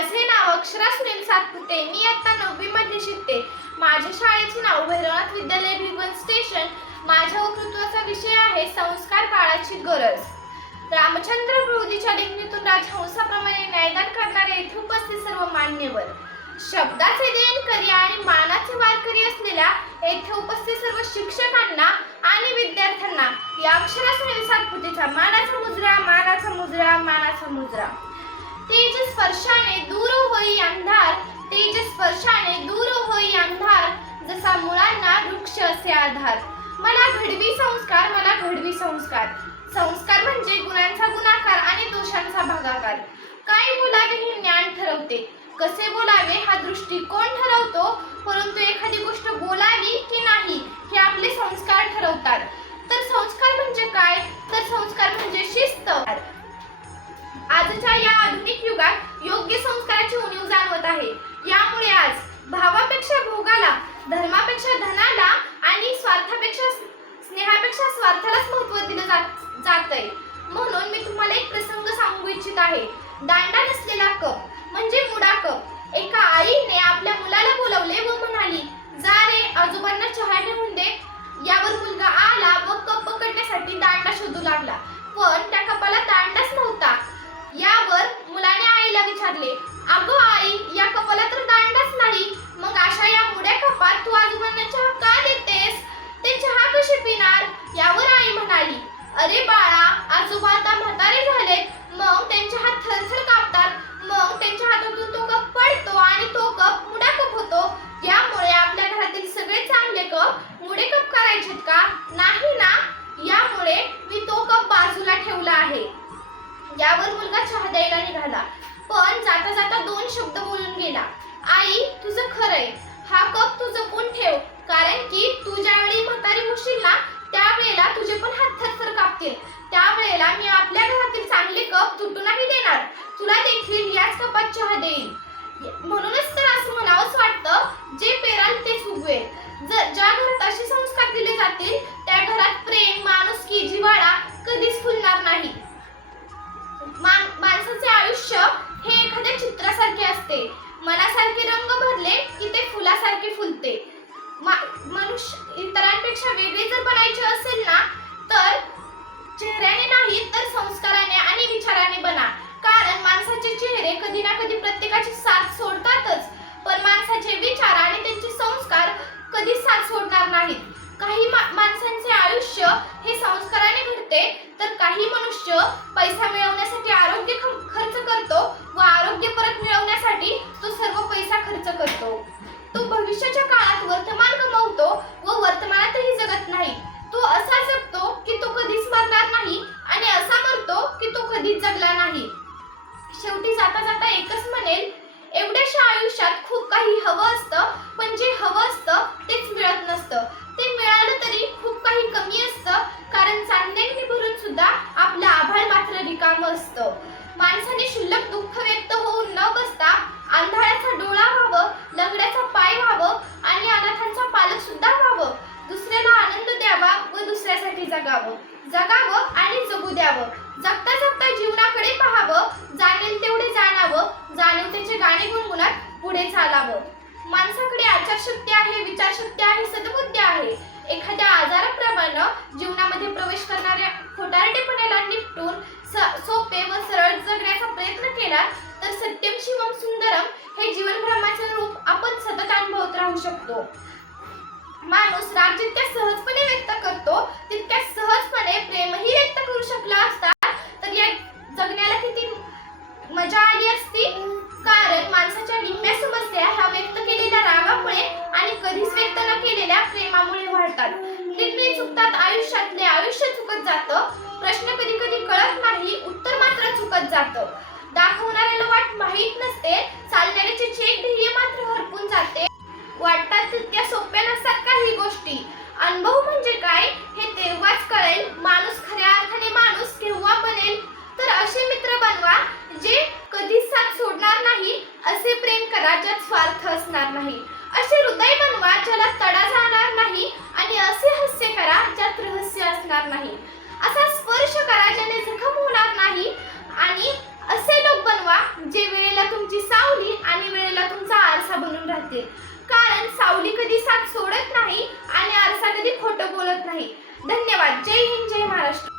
माझे नाव अक्षरा सुनील सातपुते. मी आता नववी मध्ये शिकते. माझ्या शाळेचे नाव भैरवनाथ विद्यालय भिगवण स्टेशन. माझ्या वक्तृत्वाचा विषय आहे संस्कार काळाची गरज. रामचंद्र प्रभूतीच्या लेखणीतून राजहंसाप्रमाणे न्यायदान करणारे येथे उपस्थित सर्व मान्यवर. शब्दाचे देणकरी आणि मानाचे वारकरी असलेल्या येथे उपस्थित सर्व शिक्षकांना आणि विद्यार्थ्यांना या अक्षरा सुनील सातपुतेचा मानाचा मुजरा मानाचा मुजरा मानाचा मुजरा. तेज स्पर्शाने दूर होई अंधार तेज स्पर्शाने दूर होई अंधार जसा मुळांना वृक्ष असे आधार. मला घडवी संस्कार मला घडवी संस्कार. संस्कार म्हणजे गुणांचा गुणाकार आणि दोषांचा भागाकार. काय बोलावे हे ज्ञान ठरवते? कसे बोलावे हा दृष्टिकोन ठरवतो? आजच्या या आधुनिक युगात योग्य संस्काराची उणीव जाणवत आहे. यामुळे आज भावापेक्षा भोगाला धर्मापेक्षा धनाला आणि स्वार्थापेक्षा स्नेहापेक्षा स्वार्थालाच महत्त्व दिलं जात जातंय. म्हणून मी तुम्हाला एक प्रसंग सांगू इच्छित आहे. दांडा नसलेला कप म्हणजे मुडा कप. एका आईने आपल्या मुलाला बोलवले व म्हणाली जा रे आजोबांना चहा ठेवून दे. यावर मुलगा आला व कप पकडण्यासाठी दांडा शोधू लागला. पण त्या कपाला दांडाच नव्हता. यावर मुलगा चहा द्यायला निघाला पण जाता जाता दोन शब्द बोलून गेला. आई तुझं खरंय हा कप तू जपून ठेव? कारण की तू ज्यावेळी म्हातारी होशील ना त्यावेळेला तुझे पण हात थरथर कापतील. त्यावेळेला मी आपल्या घरातील चांगले कप तुटू नाही देणार. तुला देखील याच कपात चहा देईल. मनुष्य इतरांपेक्षा वेगळे जर बनायचे असेल ना तर चेहऱ्याने नाही तर संस्काराने आणि विचाराने बना. कारण माणसाचे चेहरे कधी ना कधी प्रत्येकाची साथ सोडतातच. पण माणसाचे विचार आणि त्यांचे संस्कार कधीच साथ सोडणार नाहीत. काही माणसांचे आयुष्य हे संस्काराने घडते तर काही मनुष्य नाही. तो असा जगतो की तो कधीच मरणार नाही आणि असा मरतो की तो कधीच जगला नाही. शेवटी जाता जाता एकच म्हणेल एवढ्याशा आयुष्यात खूप काही हवं असतं पण जे हवं असतं तेच मिळत नसतं. ते मिळालं तरी खूप काही कमी असतं दुसऱ्यासाठी जगावं. जगावं आणि जगू द्यावं. जगता जगता जीवनाकडे पाहावं. जाणेल तेवढे जाणावं. जाणीव त्याचे गाणे गुणगुणत पुढे चालावं. माणसाकडे आचारशक्ती आहे विचारशक्ती आहे सद्बुद्धी आहे. एखाद्या आजाराप्रमाणे जीवनामध्ये प्रवेश करणाऱ्या खोटारडेपणाला निपटून स- सोपे व सरळ जगण्याचा प्रयत्न केला तर सत्यम शिवम सुंदरम हे जीवनभ्रमाचे रूप आपण सतत अनुभवत राहू शकतो. माणूस राग जितक्या सहजपणे व्यक्त करतो तितक्या सहजपणे प्रेमही व्यक्त करू शकला असता तर या जगण्याला किती मजा आली असती? कारण माणसाच्या निम्म्या समस्या ह्या व्यक्त केलेल्या रागामुळे आणि कधीच व्यक्त न केलेल्या प्रेमामुळे वाढतात. निर्णय चुकतात आयुष्यातले आयुष्य चुकत जातं. प्रश्न कधी कधी कळत नाही उत्तर मात्र चुकत जातं. दाखवणाऱ्याला वाट माहीत नसते चालणाऱ्याचे चेक ध्येय मात्र हरपून जाते. वाटतात तितक्या म्हणजे काय? हे तेव्हाच कळेल. माणूस खऱ्या अर्थाने माणूस केव्हा बनेल? तर असे मित्र बनवा जे कधीच साथ सोडणार नाही असे प्रेम करा ज्यात स्वार्थ असणार नाही. असे हृदय बनवा ज्याला तडा जाणार नाही आणि असे हास्य करा ज्यात रहस्य असणार नाही. असा स्पर्श करा ज्याने जखम होणार नाही आणि असे लोक बनवा जे वेळेला तुमची सावली पडतील कारण सावली कधी साथ सोडत नाही आणि आरसा कधी खोटं बोलत नाही. धन्यवाद. जय हिंद जय महाराष्ट्र.